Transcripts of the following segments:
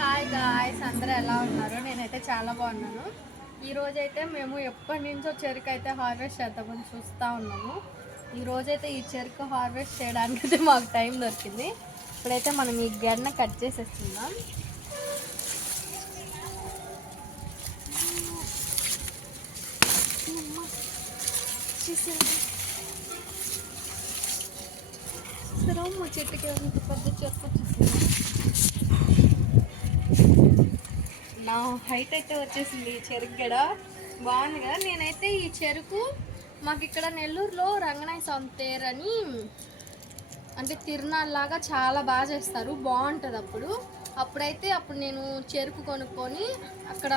Hi guys, అందరూ ఎలా ఉన్నారు? నేనైతే చాలా బాగున్నాను. ఈరోజైతే మేము ఎప్పటి నుంచో చెరుకు అయితే హార్వెస్ట్ చేద్దామని చూస్తూ ఉన్నాము. ఈరోజైతే ఈ చెరుకు హార్వెస్ట్ చేయడానికి అయితే మాకు టైం దొరికింది. ఇప్పుడైతే మనం ఈ గడ్డ కట్ చేసేస్తున్నాం. మా చెట్టుకి పెద్ద చెరుకు వచ్చేసింది. నా హైట్ అయితే వచ్చేసింది. ఈ చెరుకు గడ బాగుంది కదా. నేనైతే ఈ చెరుకు మాకు ఇక్కడ నెల్లూరులో రంగనాయ స్వామి తేరు అని అంటే తిరునాళ్ళలాగా చాలా బాగా చేస్తారు, బాగుంటుంది. అప్పుడు నేను చెరుకు కొనుక్కొని అక్కడ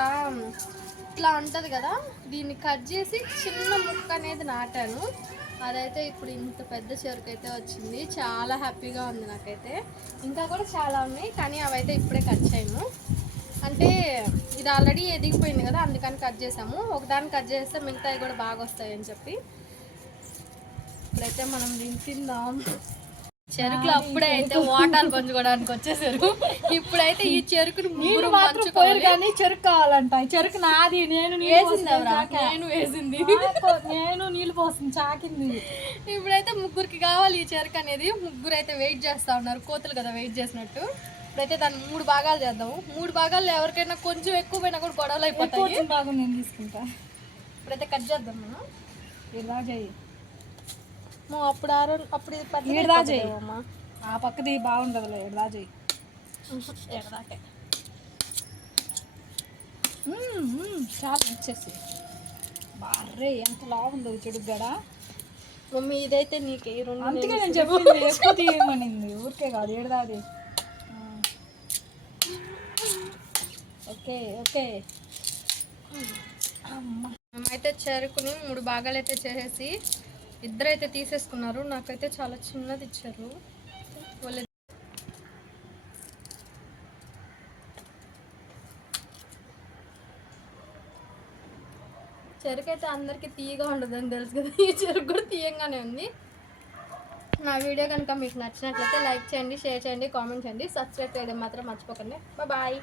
ఇట్లా ఉంటుంది కదా, దీన్ని కట్ చేసి చిన్న ముక్క అనేది నాటాను. అదైతే ఇప్పుడు ఇంత పెద్ద చెరుకు అయితే వచ్చింది. చాలా హ్యాపీగా ఉంది నాకైతే. ఇంకా కూడా చాలా ఉన్నాయి, కానీ అవైతే ఇప్పుడే కట్ చేయను. అంటే ఇది ఆల్రెడీ ఎదిగిపోయింది కదా, అందుకని కట్ చేసాము. ఒకదాన్ని కట్ చేస్తే మిగతాయి కూడా బాగా వస్తాయి అని చెప్పి ఇప్పుడైతే మనం దీన్ని తిందాం. చెరుకులు అప్పుడే అయితే వాటాలు పంచుకోవడానికి వచ్చేసారు. ఇప్పుడైతే ఈ చెరుకుని నీళ్ళు మాత్రం కానీ చెరుకు కావాలంట. చెరుకు నాది, నేను వేసింది నేను నీళ్ళు పోస్తుంది చాకింది. ఇప్పుడైతే ముగ్గురికి కావాలి ఈ చెరుకు అనేది. ముగ్గురు అయితే వెయిట్ చేస్తా ఉన్నారు, కోతులు కదా వెయిట్ చేసినట్టు. ఇప్పుడైతే దాన్ని 3 భాగాలు చేద్దాము. 3 భాగాల్లో ఎవరికైనా కొంచెం ఎక్కువ పోయినా కూడా గొడవలు అయిపోతాయి. భాగం నేను తీసుకుంటా. ఇప్పుడైతే కట్ చేద్దాం మనం. ఇలా చేయి. అప్పుడు ఇది పెద్దమ్మా, ఆ పక్కది బాగుండదులే. ఇలా చేయి. ఎడదాకే చాలా వచ్చేసి బార్రే ఎంత లావుందో చెడుగు గడ. మమ్మీ ఇదైతే నీకు అందుకే నేను చెప్పింది ఎక్కువ తీయమనింది, ఊరికే కాదు. ఏడదాది. Okay okay. మేమైతే చెరుకుని 3 భాగాలు అయితే చేసేసి ఇద్దరైతే తీసేసుకున్నారు. నాకైతే చాలా చిన్నది ఇచ్చారు వాళ్ళు. చెరుకు అయితే అందరికీ తీయగా ఉండదని తెలుసు కదా, ఈ చెరుకు కూడా తీయంగానే ఉంది. నా వీడియో కనుక మీకు నచ్చినట్లయితే లైక్ చేయండి, షేర్ చేయండి, కామెంట్ చేయండి, సబ్స్క్రైబ్ చేయడం మాత్రం మర్చిపోకండి. బాయ్.